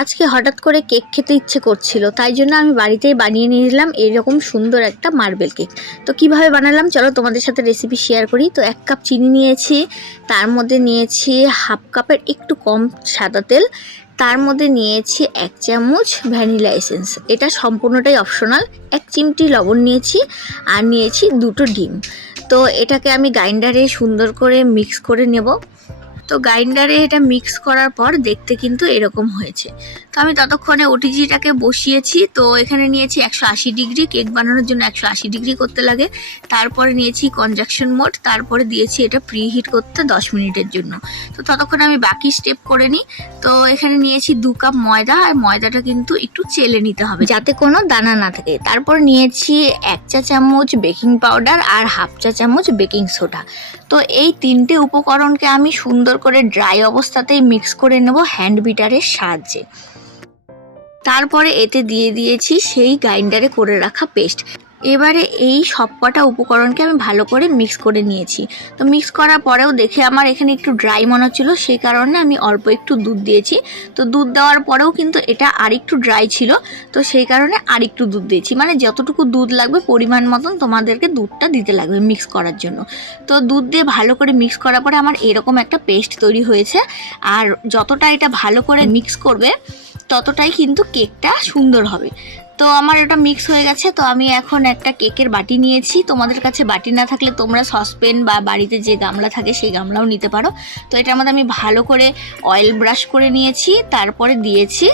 আজকে হঠাৎ করে কেক খেতে ইচ্ছে করছিল, তাই জন্য আমি বাড়িতেই বানিয়ে নিয়ে এলাম এইরকম সুন্দর একটা মার্বেল কেক। তো কীভাবে বানালাম চলো তোমাদের সাথে রেসিপি শেয়ার করি। তো এক কাপ চিনি নিয়েছি, তার মধ্যে নিয়েছি হাফ কাপের একটু কম সাদা তেল, তার মধ্যে নিয়েছি এক চামচ ভ্যানিলা এসেন্স। এটা সম্পূর্ণটাই অপশনাল এক চিমটি লবণ নিয়েছি আর নিয়েছি দুটো ডিম। তো এটাকে আমি গ্রাইন্ডারে সুন্দর করে মিক্স করে নেব। তো গ্রাইন্ডারে এটা মিক্স করার পর দেখতে কিন্তু এরকম হয়েছে। তো আমি ততক্ষণে ওটিজিটাকে বসিয়েছি, তো এখানে নিয়েছি একশো আশি ডিগ্রি, কেক বানানোর জন্য একশো আশি ডিগ্রি করতে লাগে। তারপরে নিয়েছি কনজাকশন মোড, তারপরে দিয়েছি এটা প্রিহিট করতে দশ মিনিটের জন্য। তো ততক্ষণে আমি বাকি স্টেপ করে নিই। তো এখানে নিয়েছি দু কাপ ময়দা, আর ময়দাটা কিন্তু একটু চেলে নিতে হবে। যাতে কোনো দানা না থাকে। তারপর নিয়েছি এক চা চামচ বেকিং পাউডার, আর হাফ চা চামচ বেকিং সোডা। তো এই তিনটে উপকরণকে আমি সুন্দর করে ড্রাই অবস্থাতেই মিক্স করে নেব হ্যান্ড বিটারের সাহায্যে। তারপরে এতে দিয়ে দিয়েছি সেই গ্রাইন্ডারে করে রাখা পেস্ট এবারে এই সবকটা উপকরণকে আমি ভালো করে মিক্স করে নিয়েছি। তো মিক্স করার পরেও দেখে আমার এখানে একটু ড্রাই মনে হচ্ছিল, সেই কারণে আমি অল্প একটু দুধ দিয়েছি। তো দুধ দেওয়ার পরেও কিন্তু এটা আরেকটু ড্রাই ছিল, তো সেই কারণে আরেকটু দুধ দিয়েছি। মানে যতটুকু দুধ লাগবে পরিমাণ মতন তোমাদেরকে দুধটা দিতে লাগবে মিক্স করার জন্য। তো দুধ দিয়ে ভালো করে মিক্স করার পরে আমার এরকম একটা পেস্ট তৈরি হয়েছে। আর যতটা এটা ভালো করে মিক্স করবে, ততটাই কিন্তু কেকটা সুন্দর হবে। তো আমার এটা মিক্স হয়ে গেছে, তো আমি এখন একটা কেকের বাটি নিয়েছি। তোমাদের কাছে বাটি না থাকলে তোমরা সসপেন বা বাড়িতে যে গামলা থাকে সেই গামলাও নিতে পারো। তো এটা আমাদের আমি ভালো করে অয়েল ব্রাশ করে নিয়েছি, তারপরে দিয়েছি।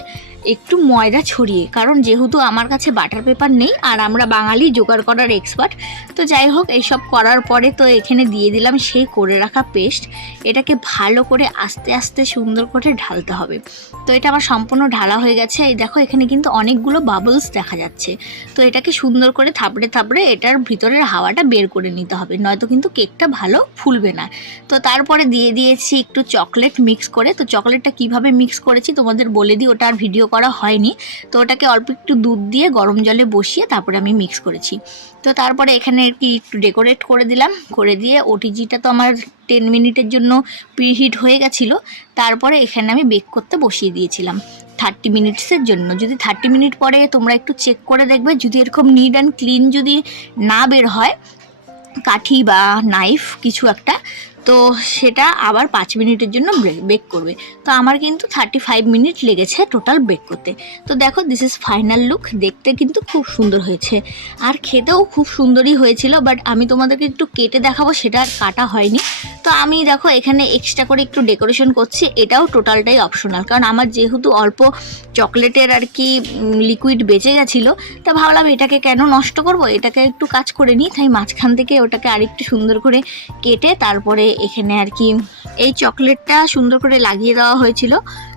একটু ময়দা ছড়িয়ে, কারণ যেহেতু আমার কাছে বাটার পেপার নেই আর আমরা বাঙালি জোগাড় করার এক্সপার্ট তো যাই হোক, এইসব করার পরে তো এখানে দিয়ে দিলাম সেই করে রাখা পেস্ট এটাকে ভালো করে আস্তে আস্তে সুন্দর করে ঢালতে হবে। তো এটা আমার সম্পূর্ণ ঢালা হয়ে গেছে, এই দেখো এখানে কিন্তু অনেকগুলো বাবলস দেখা যাচ্ছে। তো এটাকে সুন্দর করে থাপড়ে থাপড়ে এটার ভিতরের হাওয়াটা বের করে নিতে হবে, নয়তো কিন্তু কেকটা ভালো ফুলবে না। তো তারপরে দিয়ে দিয়েছি একটু চকলেট মিক্স করে, তো চকলেটটা কীভাবে মিক্স করেছি তোমাদের বলে দিই, ওটা আর ভিডিও করা হয়নি। তো ওটাকে অল্প একটু দুধ দিয়ে গরম জলে বসিয়ে তারপরে আমি মিক্স করেছি। তো তারপরে এখানে আর কি একটু ডেকোরেট করে দিলাম। করে দিয়ে ওটিজিটা তো আমার টেন মিনিটের জন্য প্রিহিট হয়ে গেছিল। তারপরে এখানে আমি বেক করতে বসিয়ে দিয়েছিলাম। থার্টি মিনিটসের জন্য। যদি থার্টি মিনিট পরে তোমরা একটু চেক করে দেখবে, যদি এরকম নিড অ্যান্ড ক্লিন যদি না বের হয়, কাঠি বা নাইফ কিছু একটা তো সেটা আবার পাঁচ মিনিটের জন্য বেক করবে। তো আমার কিন্তু থার্টি ফাইভ মিনিট লেগেছে টোটাল বেক করতে। তো দেখো দিস ইজ ফাইনাল লুক দেখতে কিন্তু খুব সুন্দর হয়েছে। আর খেতেও খুব সুন্দরই হয়েছিল বাট আমি তোমাদেরকে একটু কেটে দেখাবো, সেটা আর কাটা হয়নি। তো আমি দেখো এখানে এক্সট্রা করে একটু ডেকোরেশন করছি, এটাও টোটালটাই অপশনাল কারণ আমার যেহেতু অল্প চকলেটের আর কি লিকুইড বেঁচে গেছিল, তা ভাবলাম এটাকে কেন নষ্ট করব? এটাকে একটু কাজ করে নিই, তাই মাঝখান থেকে ওটাকে আরেকটু সুন্দর করে কেটে তারপরে এখানে আর কি এই চকলেটটা সুন্দর করে লাগিয়ে দেওয়া হয়েছিল।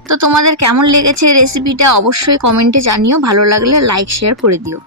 তো তোমাদের কেমন লেগেছে রেসিপিটা অবশ্যই কমেন্টে জানিও, ভালো লাগলে লাইক শেয়ার করে দিও।